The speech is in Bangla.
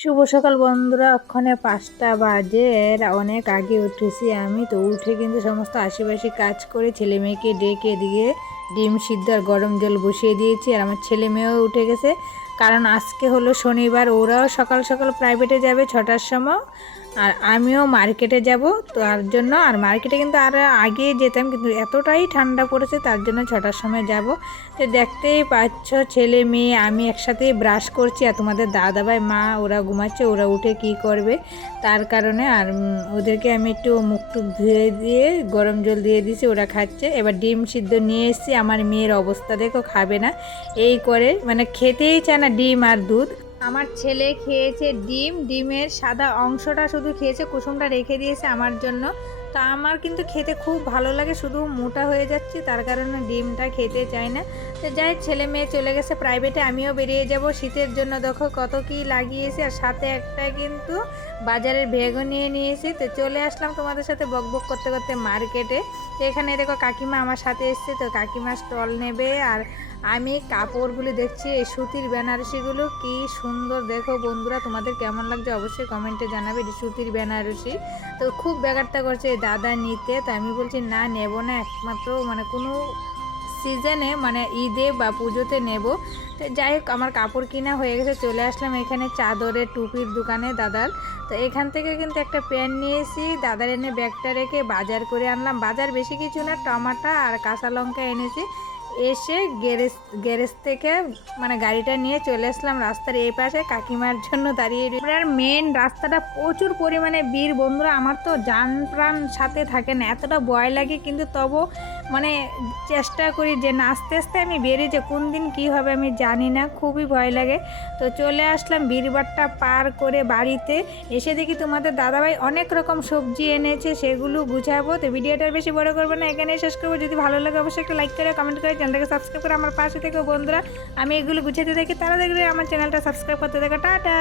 শুভ সকাল বন্ধুরা, ওখানে 5টা বাজে, এর অনেক আগে উঠেছি আমি। তো উঠে কিন্তু সমস্ত আশেপাশে কাজ করে ছেলে মেয়েকে ডেকে দিয়ে ডিম সিদ্ধ আর গরম জল বসিয়ে দিয়েছি। আর আমার ছেলে মেয়েও উঠে গেছে, কারণ আজকে হলো শনিবার। ওরাও সকাল সকাল প্রাইভেটে যাবে 6টার সময়, আর আমিও মার্কেটে যাব। তো তার জন্য, আর মার্কেটে কিন্তু আর আগে যেতাম, কিন্তু এতটাই ঠান্ডা পড়েছে তার জন্য 6টার সময় যাব। তো দেখতেই পাচ্ছ ছেলে মেয়ে আমি একসাথে ব্রাশ করছি, আর তোমাদের দাদাভাই মা ওরা ঘুমাচ্ছে, ওরা উঠে কি করবে তার কারণে। আর ওদেরকে আমি একটু মুখ টুক ধুয়ে দিয়ে গরম জল দিয়ে দিয়েছি, ওরা খাচ্ছে। এবার ডিম সিদ্ধ নিয়ে এসেছি, আমার মেয়ের অবস্থা দেখো, খাবে না এই করে, মানে খেতেই চায় না ডিম আর দুধ। আমার ছেলে খেয়েছে ডিমের সাদা অংশটা শুধু খেয়েছে, কুসুমটা রেখে দিয়েছে আমার জন্য। তো আমার কিন্তু খেতে খুব ভালো লাগে, শুধু মোটা হয়ে যাচ্ছি তার কারণে ডিমটা খেতে চাই না। তো যাই, ছেলে মেয়ে চলে গেছে প্রাইভেটে, আমিও বেরিয়ে যাব। শীতের জন্য দেখো কত কি লাগিয়েছে, আর সাথে একটা কিন্তু বাজারের ব্যাগও নিয়ে নিয়েছি। তো চলে আসলাম তোমাদের সাথে বকবক করতে করতে মার্কেটে। তো এখানে দেখো কাকিমা আমার সাথে এসছে, তো কাকিমা স্টল নেবে। আর আমি কাপড়গুলো দেখছি, এই সুতির বেনারসিগুলো কি সুন্দর দেখো বন্ধুরা, তোমাদের কেমন লাগছে অবশ্যই কমেন্টে জানাবে। সুতির বেনারসি তো খুব ব্যাঘাতটা করছে এই দাদা নিতে। তো আমি বলছি না, নেব না, একমাত্র মানে কোনো সিজনে, মানে ঈদে বা পুজোতে নেব। তো যাই হোক, আমার কাপড় কিনা হয়ে গেছে, চলে আসলাম এখানে চাদরের টুপির দোকানে দাদার। তো এখান থেকে কিন্তু একটা প্যান্ট নিয়েছি, দাদার এনে ব্যাগটা রেখে বাজার করে আনলাম। বাজার বেশি কিছু না, টমাটো আর কাঁচা লঙ্কা এনেছি। এসে গ্যারেজ থেকে মানে গাড়িটা নিয়ে চলে আসলাম রাস্তার এই পাশে, কাকিমার জন্য দাঁড়িয়ে। আর মেন রাস্তাটা প্রচুর পরিমাণে ভিড় বন্ধুরা, আমার তো যান প্রাণ সাথে থাকে না, এতটা ভয় লাগে, কিন্তু তবু মানে চেষ্টা করি যে না, আস্তে আস্তে আমি বেরিয়ে যে কোন দিন কী হবে আমি জানি না, খুবই ভয় লাগে। তো চলে আসলাম বীরবারটা পার করে বাড়িতে। এসে দেখি তোমাদের দাদাভাই অনেক রকম সবজি এনেছে, সেগুলো গুছাবো। তো ভিডিওটার বেশি বড় করবো না, এখানে শেষ করবো। যদি ভালো লাগে অবশ্যই একটা লাইক করে কমেন্ট করে চ্যানেলটাকে সাবস্ক্রাইব করে আমার পাশে থেকো বন্ধুরা। আমি এগুলো গুছাতে থাকি, তারা দেখলে আমার চ্যানেলটা সাবস্ক্রাইব করতে থাকো। টাটা।